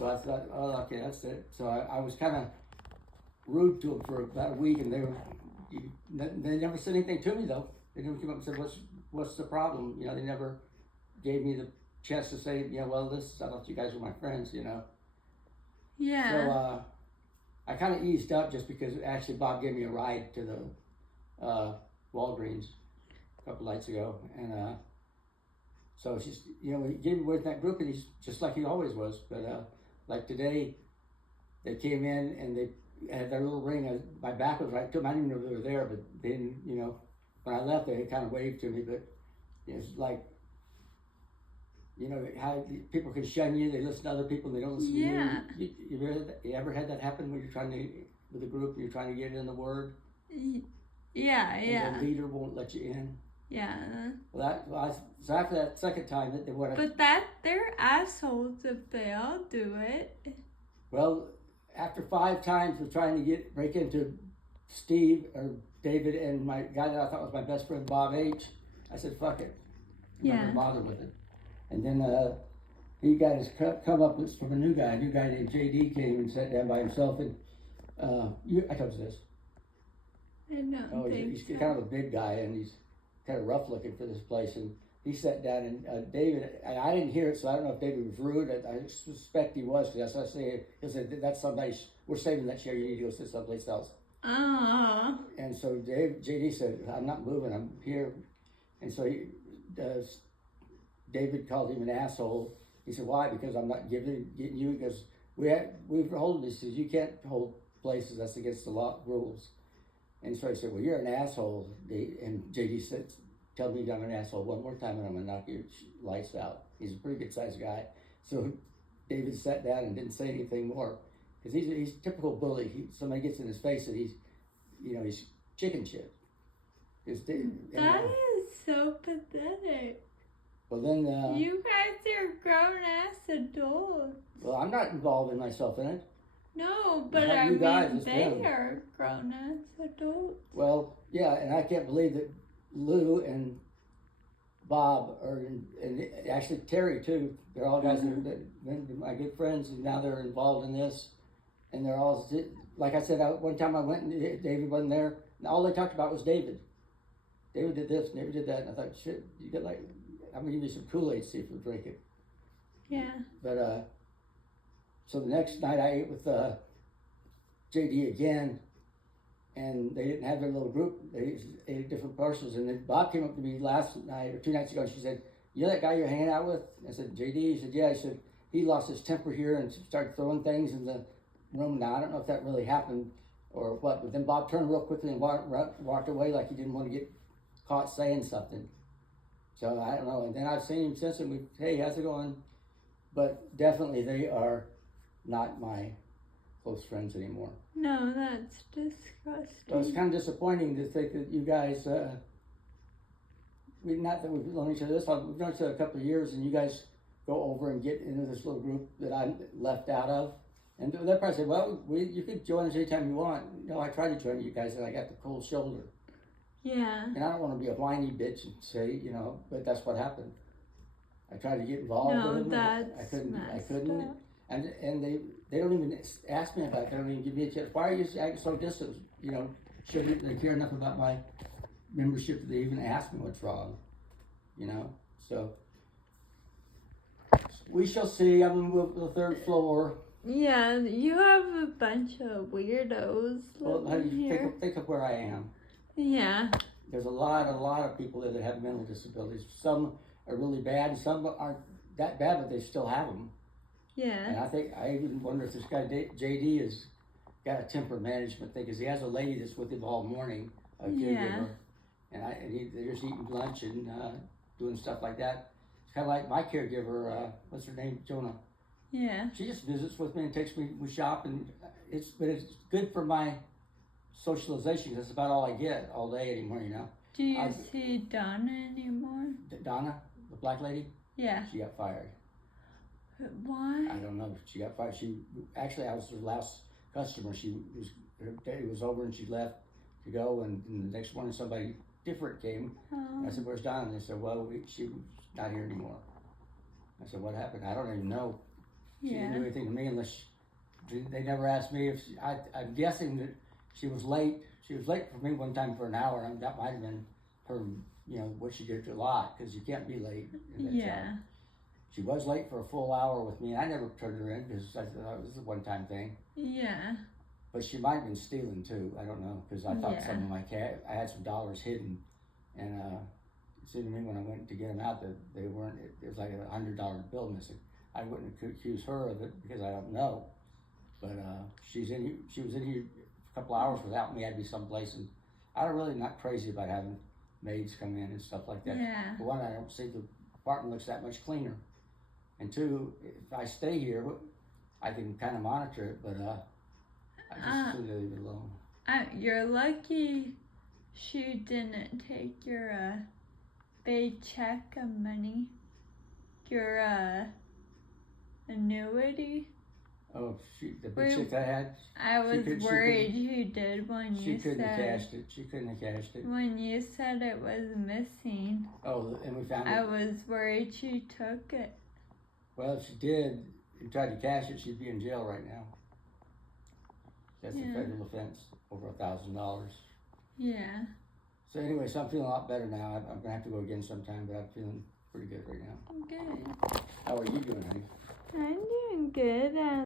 So I thought, oh, okay, that's it. So I was kind of rude to them for about a week, and they never said anything to me though. They never came up and said, what's the problem? You know, they never gave me the chance to say, yeah, well, I thought you guys were my friends, you know. Yeah. So I kind of eased up just because actually Bob gave me a ride to the Walgreens a couple nights ago, and so it's just, you know, he gave me with that group, and he's just like he always was. But like today, they came in and they had their little ring. My back was right to them. I didn't even know they were there, but they didn't, you know, when I left, they kind of waved to me. But it's like, you know, how people can shun you. They listen to other people. They don't listen to you. You ever had that happen when you're trying to, with a group, and you're trying to get in the word? Yeah. And the leader won't let you in. Yeah. So after that second time, But they're assholes if they all do it. Well, after 5 times of trying to break into Steve or David and my guy that I thought was my best friend, Bob H., I said, fuck it. I'm not gonna bother with it. And then he got his come up from a new guy named JD came and sat down by himself, and I told you this. I know. Oh, he's kind of a big guy, and he's kind of rough looking for this place, and he sat down, and David, I didn't hear it, so I don't know if David was rude. I suspect he was, because that's what I say. He said, that's somebody, we're saving that chair, you need to go sit someplace else. And so JD said, I'm not moving, I'm here. And so David called him an asshole. He said, why? Because I'm not getting you, because we've holding this, says you can't hold places, that's against the law rules. And so I said, well, you're an asshole. And JD said, tell me I'm an asshole one more time and I'm going to knock your lights out. He's a pretty good sized guy. So David sat down and didn't say anything more. Because he's a typical bully. Somebody gets in his face and he's chicken shit. That is so pathetic. Well then... you guys are grown-ass adults. Well, I'm not involving myself in it. No, but I mean, they are grown-ass adults. Well, yeah, and I can't believe that Lou and Bob and actually Terry too. They're all guys that are my good friends, and now they're involved in this. And they're all, like I said, one time I went and David wasn't there, and all they talked about was David. David did this, David did that, and I thought, shit, you got I'm gonna give you some Kool-Aid, see if you'll drink it. Yeah. But so the next night I ate with JD again, and they didn't have their little group. They ate at different parcels. And then Bob came up to me last night or 2 nights ago, and she said, you know that guy you're hanging out with? I said, JD? He said, yeah. He said, he lost his temper here and started throwing things in the room. Now, I don't know if that really happened or what, but then Bob turned real quickly and walked away like he didn't want to get caught saying something. So I don't know. And then I've seen him since, and hey, how's it going? But definitely they are not my close friends anymore. No, that's disgusting. So it's kind of disappointing to think that you guys, not that we've known each other this long, we've known each other a couple of years, and you guys go over and get into this little group that I'm left out of. And they'll probably say, well, you can join us anytime you want. No, I tried to join you guys, and I got the cold shoulder. Yeah. And I don't want to be a whiny bitch and say, but that's what happened. I tried to get involved with them. I couldn't. Up. And they don't even ask me about it. They don't even give me a chance. Why are you acting so distant? Shouldn't they care enough about my membership that they even ask me what's wrong? So we shall see. I'm gonna move to the 3rd floor. Yeah, you have a bunch of weirdos living here. Think of where I am. Yeah. There's a lot of people there that have mental disabilities. Some are really bad, and some aren't that bad, but they still have them. Yeah. And I even wonder if this guy JD has got a temper management thing, because he has a lady that's with him all morning, a caregiver, and they're just eating lunch and doing stuff like that. It's kind of like my caregiver. What's her name? Jonah. Yeah. She just visits with me and takes me. We shop, and it's good for my socialization. That's about all I get all day anymore. Do you see Donna anymore? Donna, the black lady. Yeah. She got fired. Why? I don't know. She got fired. I was her last customer. Her day was over and she left to go. And the next morning, somebody different came. Oh. I said, "Where's Donna?" And they said, "Well, she's not here anymore." I said, "What happened?" I don't even know. She didn't Yeah. do anything to me unless they never asked me if I'm guessing that she was late. She was late for me one time for an hour, and that might have been her, what she did a lot, because you can't be late in that Yeah. job. She was late for a full hour with me. I never turned her in because I thought it was a one-time thing. Yeah. But she might have been stealing too. I don't know, because I thought Yeah. some of my I had some dollars hidden, and it seemed to me when I went to get them out that they weren't. It was like $100 bill missing. I wouldn't accuse her of it because I don't know. But she was in here a couple hours without me. I'd be someplace, and I'm really not crazy about having maids come in and stuff like that. Yeah. For one, I don't see the apartment looks that much cleaner, and two, if I stay here, I can kind of monitor it. But I just leave it alone. You're lucky she didn't take your paycheck of money, your annuity. Oh, the big chick I had. I was worried you did when you said. She couldn't have cashed it. She couldn't have cashed it. When you said it was missing. Oh, and we found it. I was worried she took it. Well, if she did and tried to cash it, she'd be in jail right now. That's a federal offense, over $1,000. Yeah. So anyway, so I'm feeling a lot better now. I'm gonna have to go again sometime, but I'm feeling pretty good right now. Good. How are you doing, honey? I'm doing good.